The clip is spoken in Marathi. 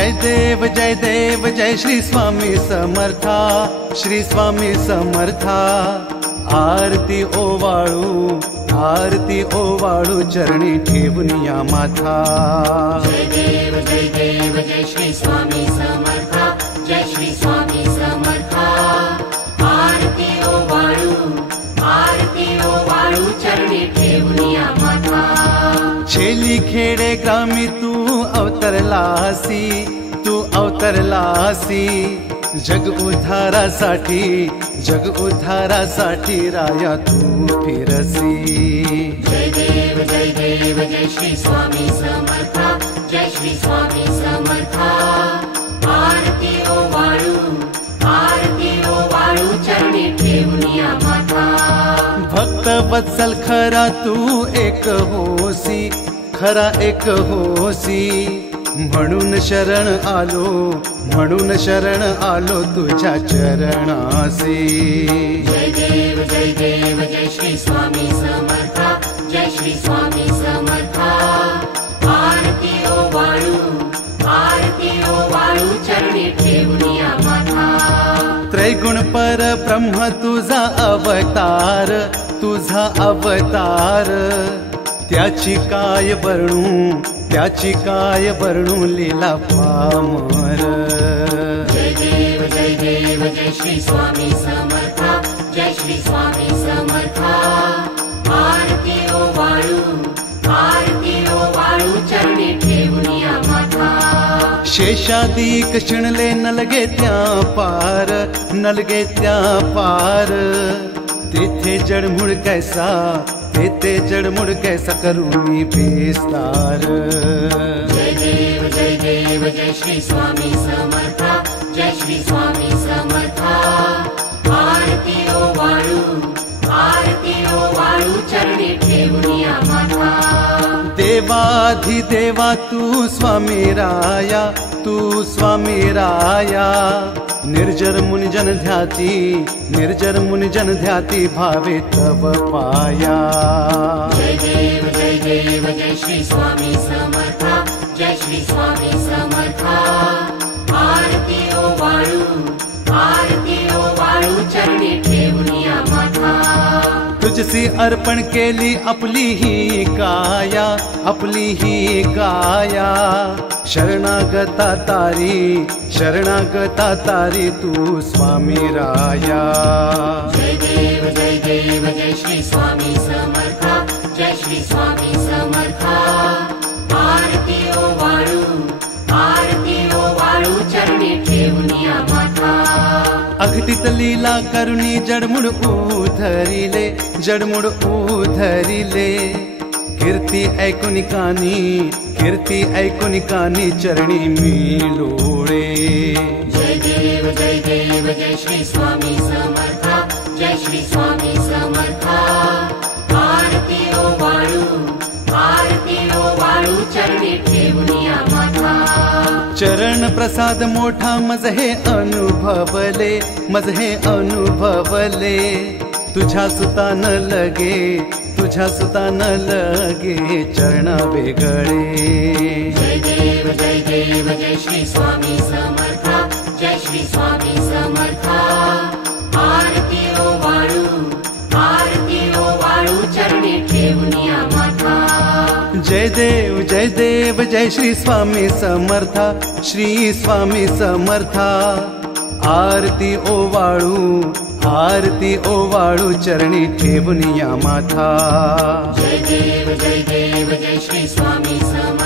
जय देव जय श्री स्वामी समर्था, श्री स्वामी समर्था। आरती ओवाळू चरणी ठेवून या माथा। जय देव जय श्री स्वामी समर्था, जय श्री स्वामी समर्था। आरती ओवाळू चरणी ठेवून या माथा। छेली खेडे ग्रामी तू अवतरलासी, जग उद्धारासाठी राया तू फिरसी। जय देव जय श्री स्वामी समर्था, जय श्री स्वामी समर्था। आरती ओवाळू चरणी ठेवून या माथा। भक्त वत्सल खरा तू एक होसी, म्हणून शरण आलो तुझ्या चरणासी। जय देव जय श्री स्वामी समर्था, जय श्री स्वामी समर्था। आरती ओवाळू चरणी ठेवून या माथा। त्रैगुण पर ब्रह्म तुझा अवतार, त्याची काय वर्णू लीला पामर। जय देव जय श्री स्वामी समर्था, जय श्री स्वामी समर्था। आरती ओवाळू चरणी ठेवून या माथा। शेषादिक शिणले नलगे त्या पार, तेथे जडमुड कैसा करू मी विस्तार। जय देव जय श्री स्वामी समर्था, जय श्री स्वामी समर्था। आरती ओवाळू चरणी ठेवून या माथा। देवाधिदेवा तू स्वामी राया, निर्जर मुनिजन ध्याती भावे तव पाया। जय देव जय श्री स्वामी समर्था, जय श्री स्वामी समर्था। आरती ओवाळू चरणी ठेवून या माथा। तुझसी अर्पण केली आपली ही काया, शरणागता तारी तू स्वामी राया। जय देव जय श्री स्वामी समर्था, जय श्री स्वामी समर्था। आरती ओवाळू चरणी ठेवून या माथा। अघटित लीला करुणी जडमुड उधरिले, कीर्ती ऐकुनी कानी चरणी मी लोळे। जय देव जय श्री स्वामी समर्था, जय श्री स्वामी समर्था। आरती ओवाळू चरणी ठेवून या माथा। चरण प्रसाद मोठा मज हे अनुभवले, तुझ्या सुतान लगे चरण वेगळे। जय देव जय श्री स्वामी समर्था, जय श्री स्वामी समर्था। आरती ओवाळू चरणी ठेवून या माथा। जय देव जय श्री स्वामी समर्था, श्री स्वामी समर्था। आरती ओवाळू चरणी ठेवून या माथा। जय देव जय श्री स्वामी समर्था।